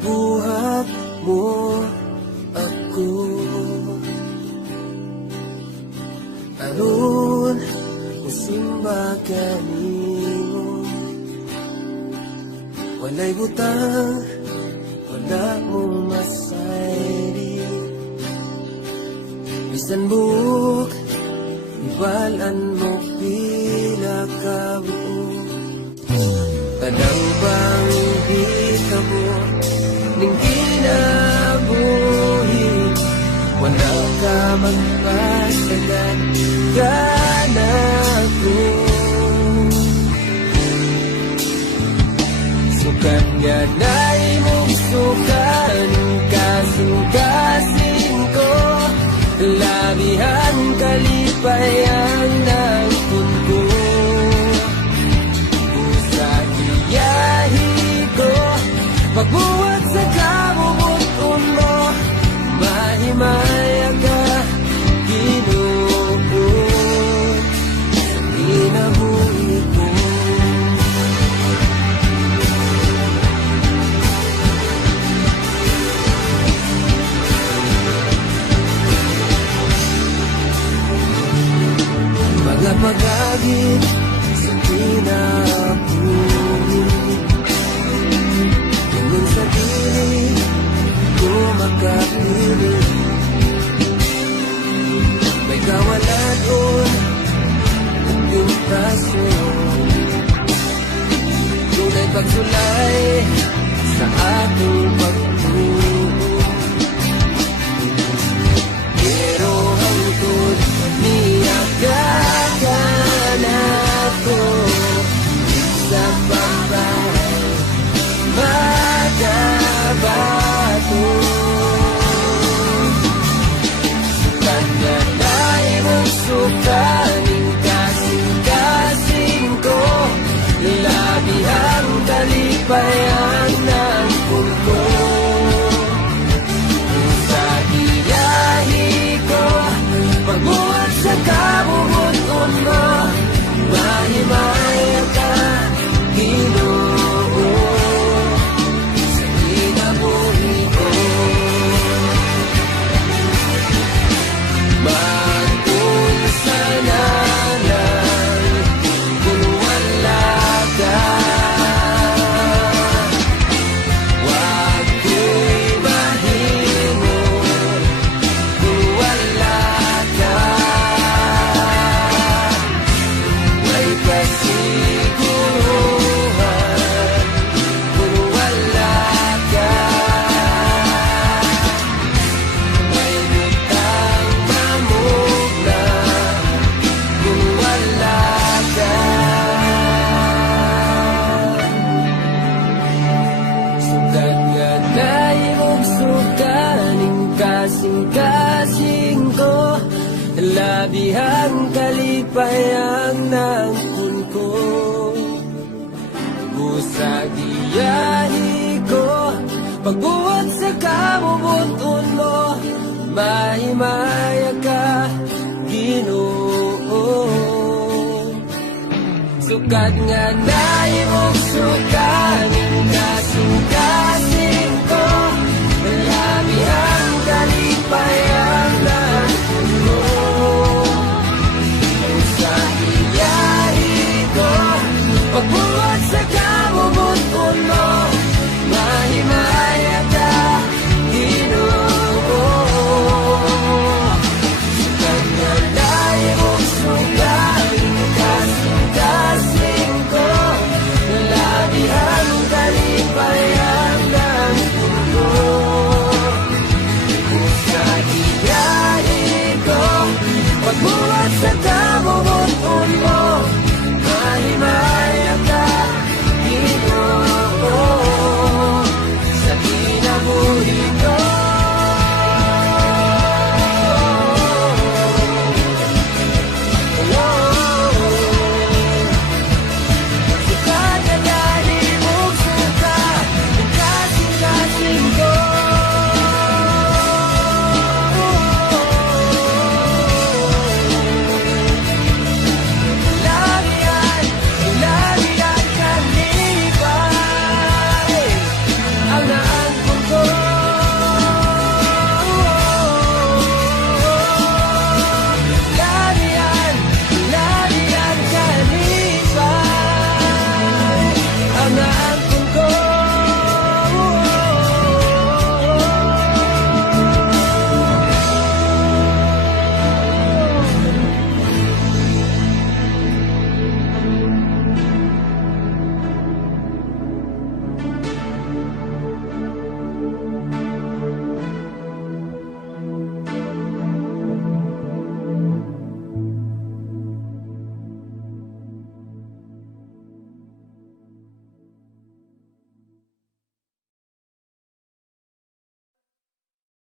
Buhat mo ako aron musimba kanimo. Walay butang, wala mong masayri. Bisan buok, iwalan mo pila ka buok. Tanang bang hitabo ning kinabuhi, wala ka magpasagan kanako. Sukat nga na'y mong sukan, kasing-kasing ko. Labihan kalipayan ng pundo. Pusa iyahi ko, pagbuhat sa kamubuton mo. Mahimaya ka, Ginoo, sa kinabuhi ko. Mga pag-agit sa kinabuhi, tungkol sa dili ko makapili. May kawalan doon at tentasyon, tunay pagsulay sa ating pagtuo. Pero hangtod niya kakanako sa pagbahay magabato. Sukat nga na'y mong sukaning kasing-kasing ko. Labihan kalipayan ng puno. Sa iyahi ko, pagbuhat sa kabubuton mo. Mahimaya ka, Ginoo, sa kinabuhi ko. Mag-unsa na lang kung wala ka. Wag ko'y mahimo kung wala ka. May kasiguruhan kung wala ka. May butang mamugna kung wala ka. Sukat nga na'y mong sukaning kasing-kasing ko. Labihan kalipayan ng punko. Busag iyahi ko, pagbuhat sa kamubuton mo. Mahimaya ka, Ginoo. Sukat nga na'y mong sukaning